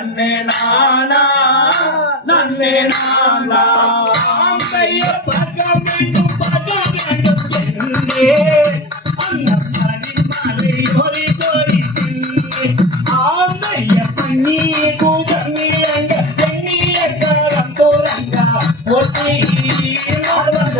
நன்னே நானா நன்னே நானா ஆந்தைய பார்க்க வேண்டும் என்னே அன்னப்பனின் மலை ஒரு கோரி ஆந்தைய பண்ணி கூட்டமி அங்க எண்ணிய காலம் தோலங்க ஒட்டி ஆந்தைய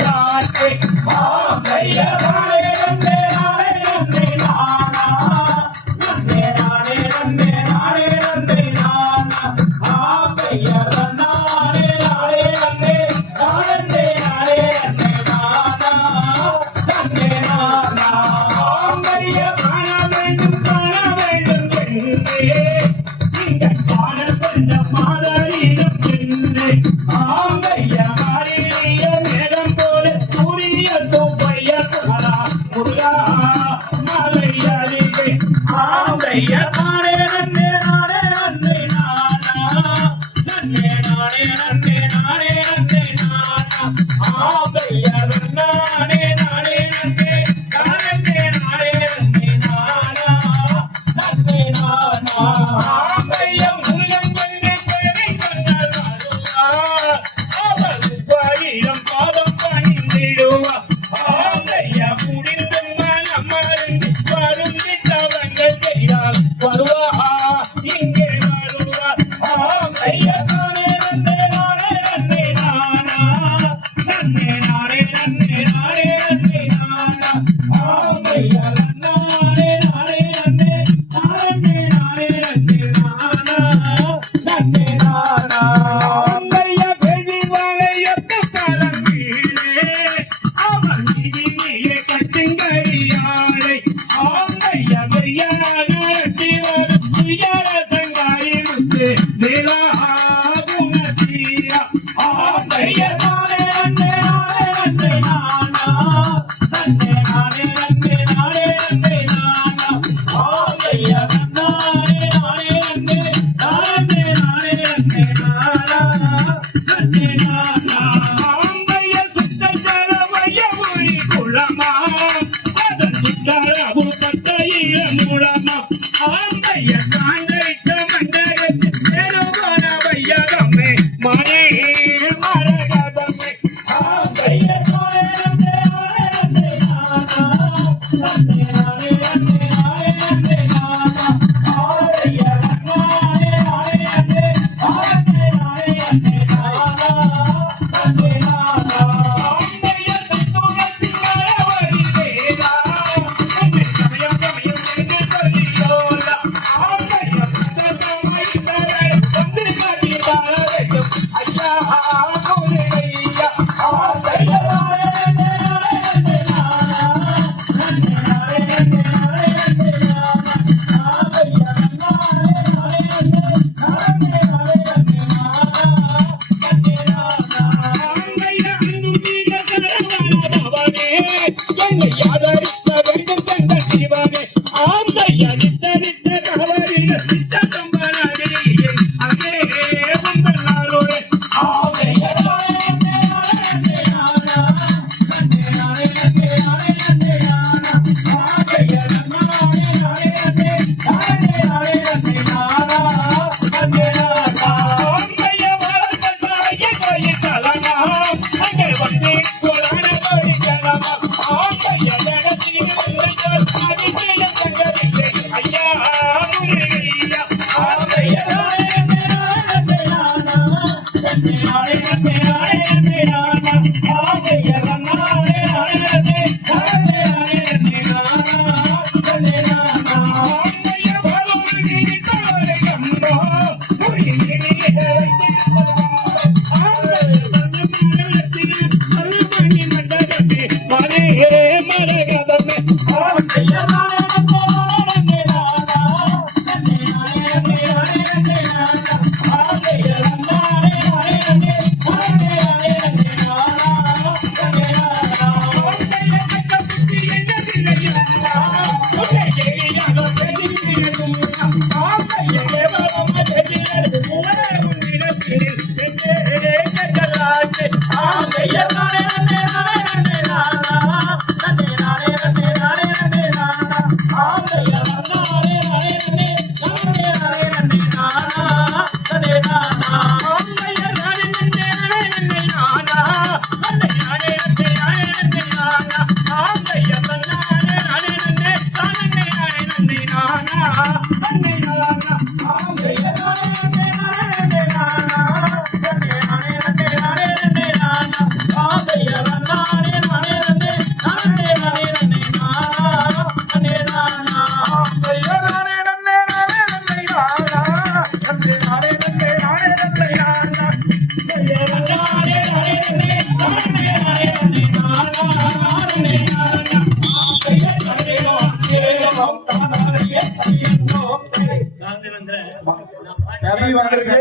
கவி வந்திருக்கு.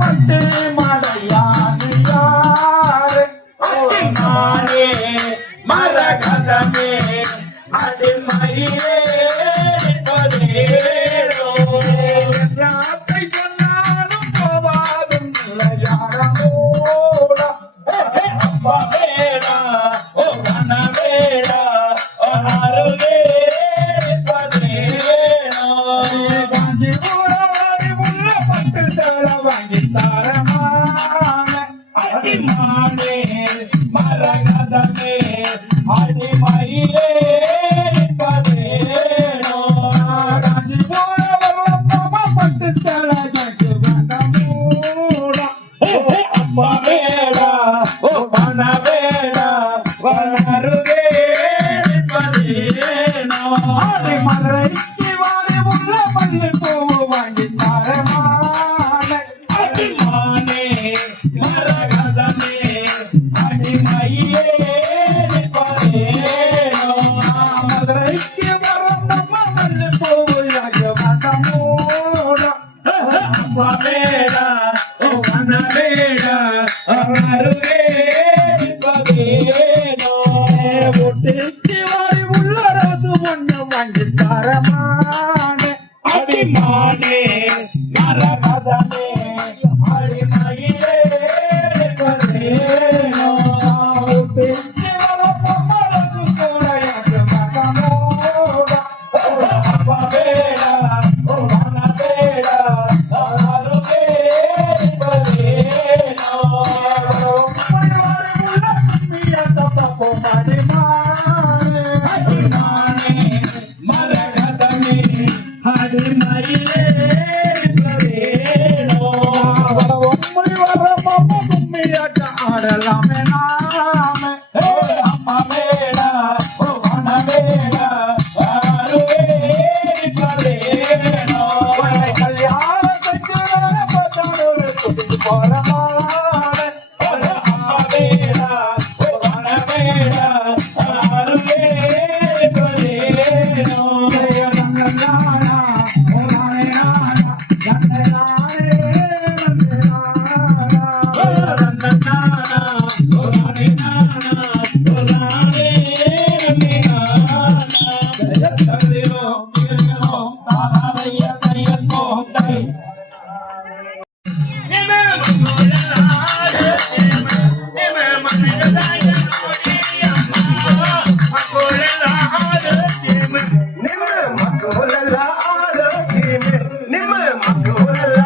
மட்டி மலையானு யாரு? நானே மரகதமே அடிமையிலே சொல்லேனோ. யாத்தை சொன்னாலும் போவாதும் யாரமோட. அப்பா வேடா ஓ கண்ண வேடா ஓ அருகே பதினேனோ. காஞ்சிபுரம் உள்ள பட்டு சேலை வாங்கி தரமான அடிமானே மரகதமே அடிமையிலே பதினேனோ. காஞ்சிபுரம் பட்டு சேலை எனக்கு வேண்டாமோட. அப்பா வேடா ஓ கண்ண வேடா ஓ அருகே பதினேனோ. மதுரைக்கு வாரி உள்ள பள்ளி பூவு வாங்கி தரமான அடிமானே மரகதமே அடிமையிலே பதினேனோ. மதுரைக்கு வரும் நம்ம பள்ளி பூவு யாக வேண்டாமோட. அப்பா வேடா ஓ கண்ண வேடா ஓ அருகே பதினேனோ. ஒட்டிக்கு வாரி உள்ள ரசு ஒண்ணு வாங்கி தரமான அடிமானே மரகதமே அடிமையிலே பதினேனோ. ஒட்டிக்கு வரும் நம்ம ரசு கூட யாக வேண்டாமோட. அப்பா வேடா ஓ கண்ண வேடா ஓ அருகே பதினேனோ. அடிமானே மரகதமே அடிமையிலே பதினேனோ. ஆடலாமே நாமே அப்பா வேடா ஓ கண்ண வேடா ஓ அருகே பதினேனோ. கல்யாணம் செஞ்சு கூட்டிட்டு போறமான அப்பா வேடா ஓ கண்ண வேடா ஓ அருகே பதினேனோ. ನಿಮ್ಮ ಮಕ್ಕಳೆಲ್ಲ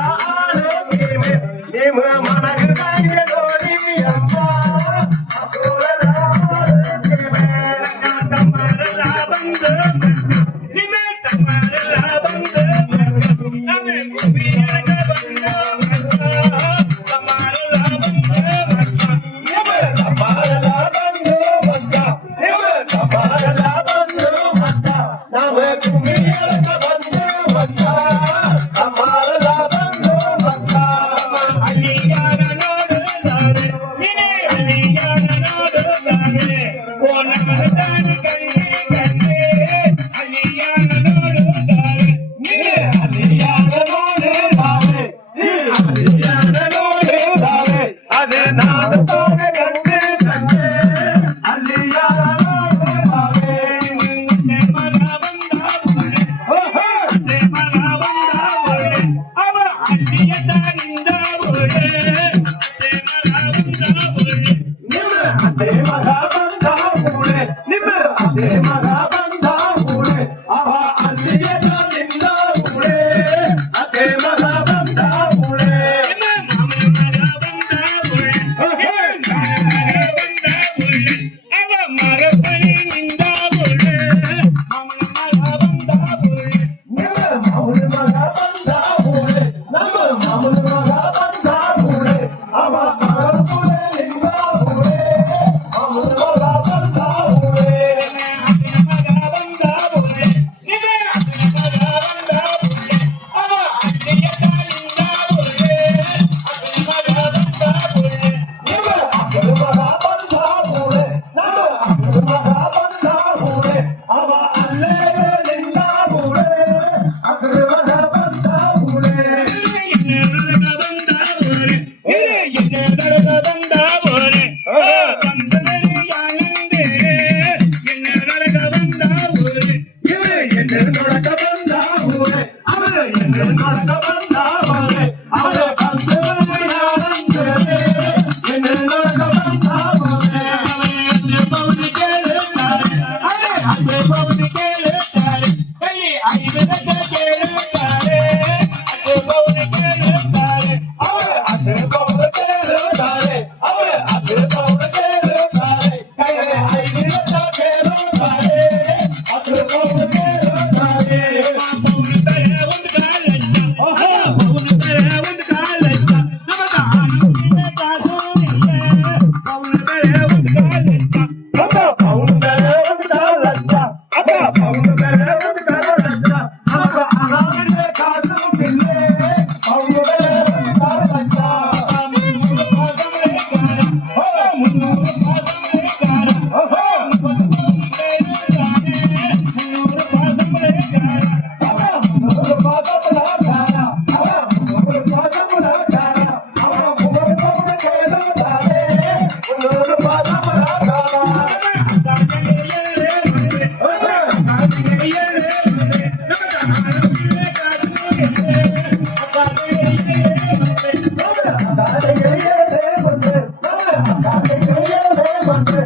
வந்து